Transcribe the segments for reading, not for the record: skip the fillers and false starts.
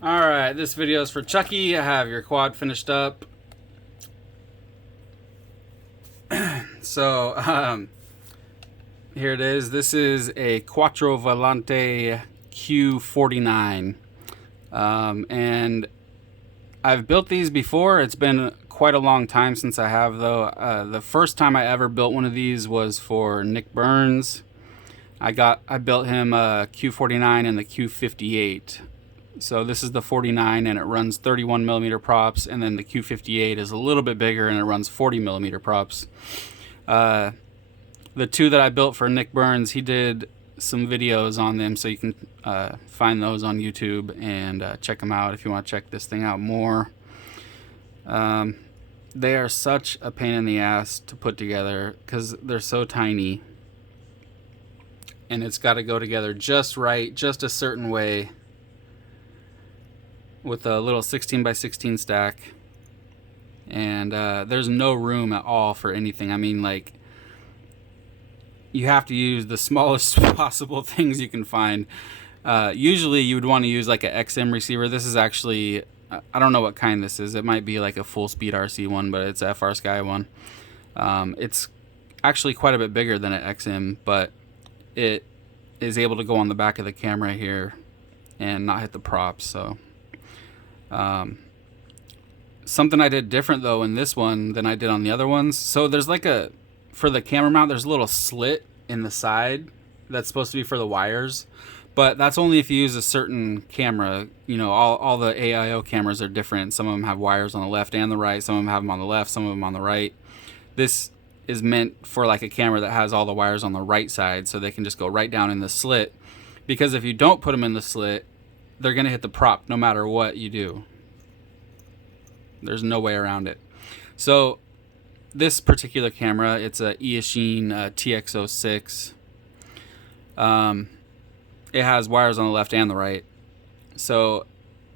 Alright, this video is for Chucky. I have your quad finished up. So, here it is. This is a Quattro Volante q49. And I've built these before. It's been quite a long time since I have, though. The first time I ever built one of these was for Nick Burns. I built him a q49 and the q58. So this is the 49 and it runs 31 millimeter props, and then the q58 is a little bit bigger and it runs 40 millimeter props. The two that I built for Nick Burns, he did some videos on them, so you can find those on YouTube and check them out if you want to check this thing out more. They are such a pain in the ass to put together because they're so tiny, and it's got to go together just right, just a certain way, with a little 16 by 16 stack. And there's no room at all for anything. I mean, like, you have to use the smallest possible things you can find. Usually you would want to use like an XM receiver. This is actually, I don't know what kind this is. It might be like a full speed RC one, but it's a FR Sky one. It's actually quite a bit bigger than an XM, but it is able to go on the back of the camera here and not hit the props. So something I did different though in this one than I did on the other ones. So there's like for the camera mount, there's a little slit in the side that's supposed to be for the wires, but that's only if you use a certain camera. You know, all the AIO cameras are different. Some of them have wires on the left and the right. Some of them have them on the left, some of them on the right. This is meant for like a camera that has all the wires on the right side, so they can just go right down in the slit, because if you don't put them in the slit, they're gonna hit the prop no matter what you do. There's no way around it. So this particular camera, it's a Eachine TX06. It has wires on the left and the right. So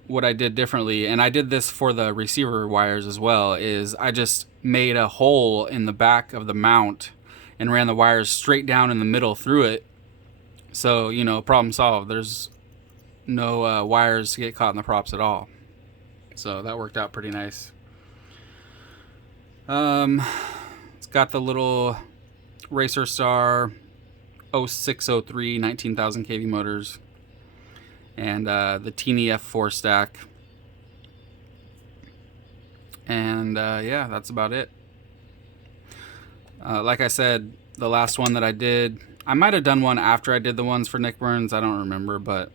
what I did differently, and I did this for the receiver wires as well, is I just made a hole in the back of the mount and ran the wires straight down in the middle through it. So, you know, problem solved. There's no wires to get caught in the props at all. So that worked out pretty nice. It's got the little Racer Star 0603 19,000 kV motors, and the Teeny F4 stack. And yeah, that's about it. Like I said, the last one that I did, I might have done one after I did the ones for Nick Burns. I don't remember, but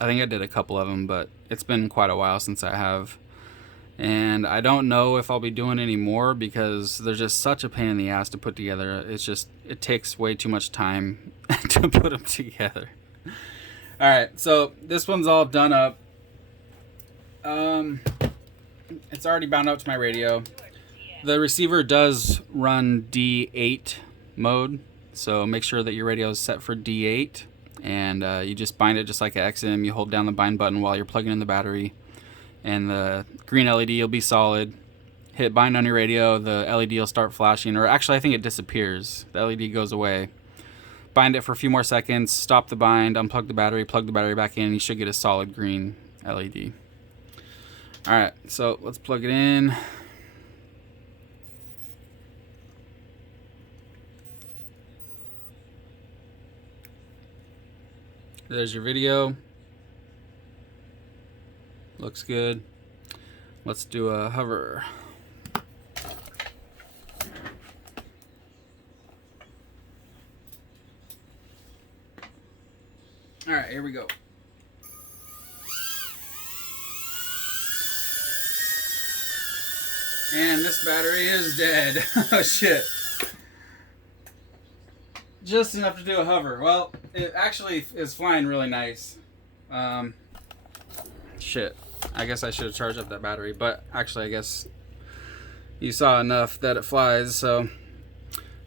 I think I did a couple of them, but it's been quite a while since I have. And I don't know if I'll be doing any more because they're just such a pain in the ass to put together. It's just, it takes way too much time to put them together. Alright, so this one's all done up. It's already bound up to my radio. The receiver does run D8 mode, so make sure that your radio is set for D8. And you just bind it just like an XM. You hold down the bind button while you're plugging in the battery, and the green LED will be solid. Hit bind on your radio, the LED will start flashing, or actually I think it disappears. The LED goes away. Bind it for a few more seconds, stop the bind, unplug the battery, plug the battery back in, and you should get a solid green LED. Alright, so let's plug it in. There's your video. Looks good. Let's do a hover. All right, here we go. And this battery is dead. Oh shit. Just enough to do a hover. Well, it actually is flying really nice. Shit. I guess I should have charged up that battery, but actually I guess you saw enough that it flies. So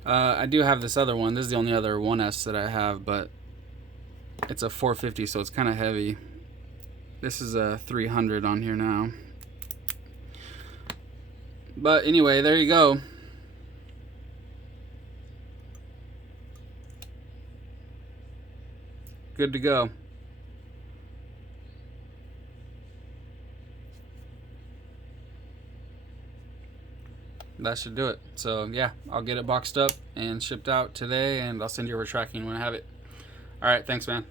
I do have this other one. This is the only other 1S that I have, but it's a 450, so it's kind of heavy. This is a 300 on here now. But anyway, there you go. Good to go. that should do it. So yeah, I'll get it boxed up and shipped out today, and I'll send you over tracking when I have it. All right, thanks, man.